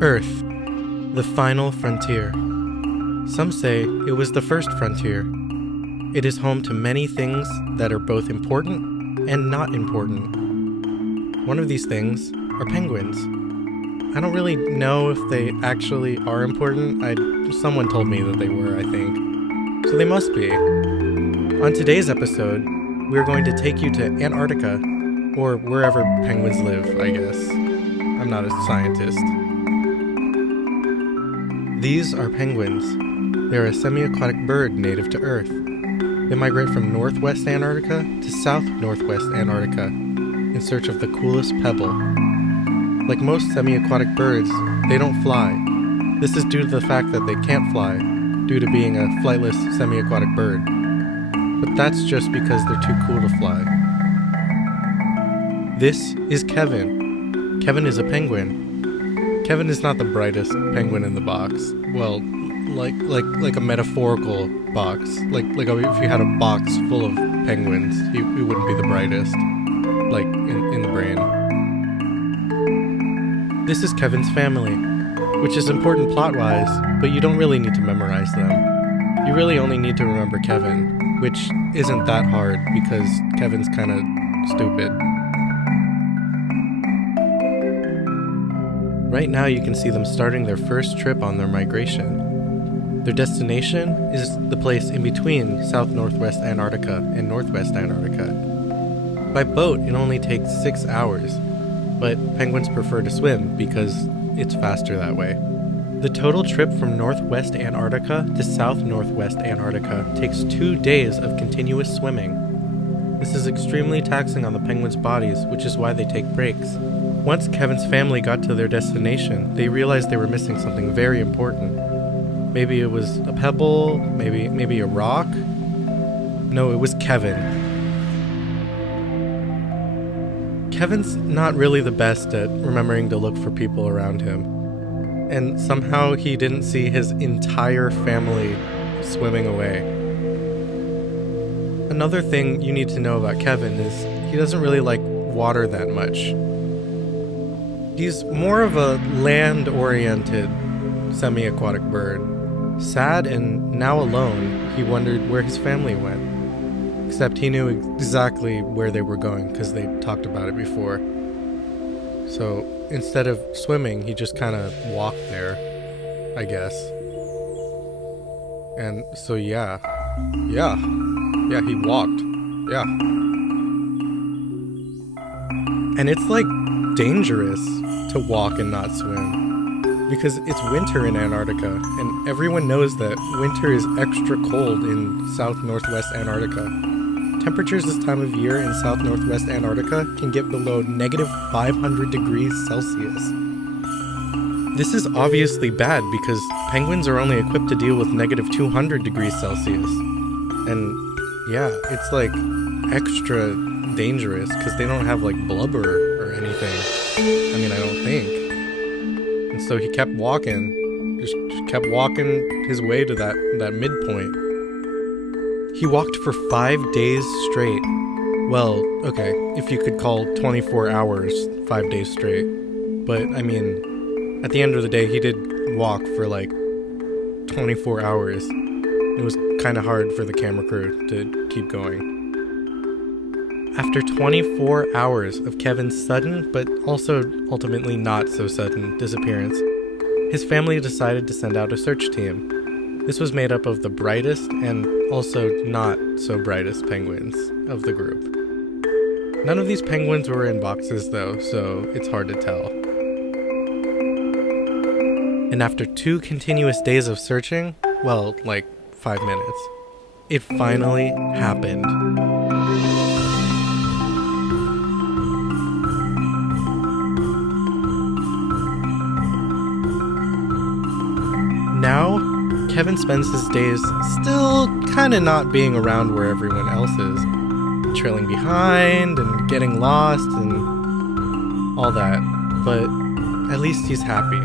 Earth, the final frontier. Some say it was the first frontier. It is home to many things that are both important and not important. One of these things are penguins. I don't really know if they actually are important. Someone told me that they were, I think. So they must be. On today's episode, we're going to take you to Antarctica, or wherever penguins live, I guess. I'm not a scientist. These are penguins. They're a semi-aquatic bird native to Earth. They migrate from northwest Antarctica to south-northwest Antarctica in search of the coolest pebble. Like most semi-aquatic birds, they don't fly. This is due to the fact that they can't fly, due to being a flightless semi-aquatic bird. But that's just because they're too cool to fly. This is Kevin. Kevin is a penguin. Kevin is not the brightest penguin in the box. Well, like a metaphorical box. Like if you had a box full of penguins, he wouldn't be the brightest. Like in the brain. This is Kevin's family, which is important plot-wise, but you don't really need to memorize them. You really only need to remember Kevin, which isn't that hard because Kevin's kind of stupid. Right now you can see them starting their first trip on their migration. Their destination is the place in between south-northwest Antarctica and northwest Antarctica. By boat, it only takes 6 hours, but penguins prefer to swim because it's faster that way. The total trip from northwest Antarctica to south-northwest Antarctica takes 2 days of continuous swimming. This is extremely taxing on the penguins' bodies, which is why they take breaks. Once Kevin's family got to their destination, they realized they were missing something very important. Maybe it was a pebble, maybe a rock. No, it was Kevin. Kevin's not really the best at remembering to look for people around him. And somehow he didn't see his entire family swimming away. Another thing you need to know about Kevin is he doesn't really like water that much. He's more of a land-oriented semi-aquatic bird. Sad and now alone, he wondered where his family went. Except he knew exactly where they were going because they talked about it before. So instead of swimming, he just kind of walked there, I guess. And so yeah, he walked. Yeah. And it's like dangerous to walk and not swim because it's winter in Antarctica, and everyone knows that winter is extra cold in south-northwest Antarctica. Temperatures this time of year in south-northwest Antarctica can get below negative 500 degrees Celsius. This is obviously bad because penguins are only equipped to deal with negative 200 degrees Celsius. And yeah, it's like extra dangerous because they don't have like blubber or anything. I mean, I don't think. And so he kept walking, just kept walking his way to that midpoint. He walked for 5 days straight. Well, okay, if you could call 24 hours 5 days straight. But, I mean, at the end of the day, he did walk for like 24 hours. It was kind of hard for the camera crew to keep going. After 24 hours of Kevin's sudden, but also ultimately not so sudden, disappearance, his family decided to send out a search team. This was made up of the brightest and also not so brightest penguins of the group. None of these penguins were in boxes though, so it's hard to tell. And after 2 continuous days of searching, well, like 5 minutes, it finally happened. Now, Kevin spends his days still kind of not being around where everyone else is, trailing behind and getting lost and all that, but at least he's happy.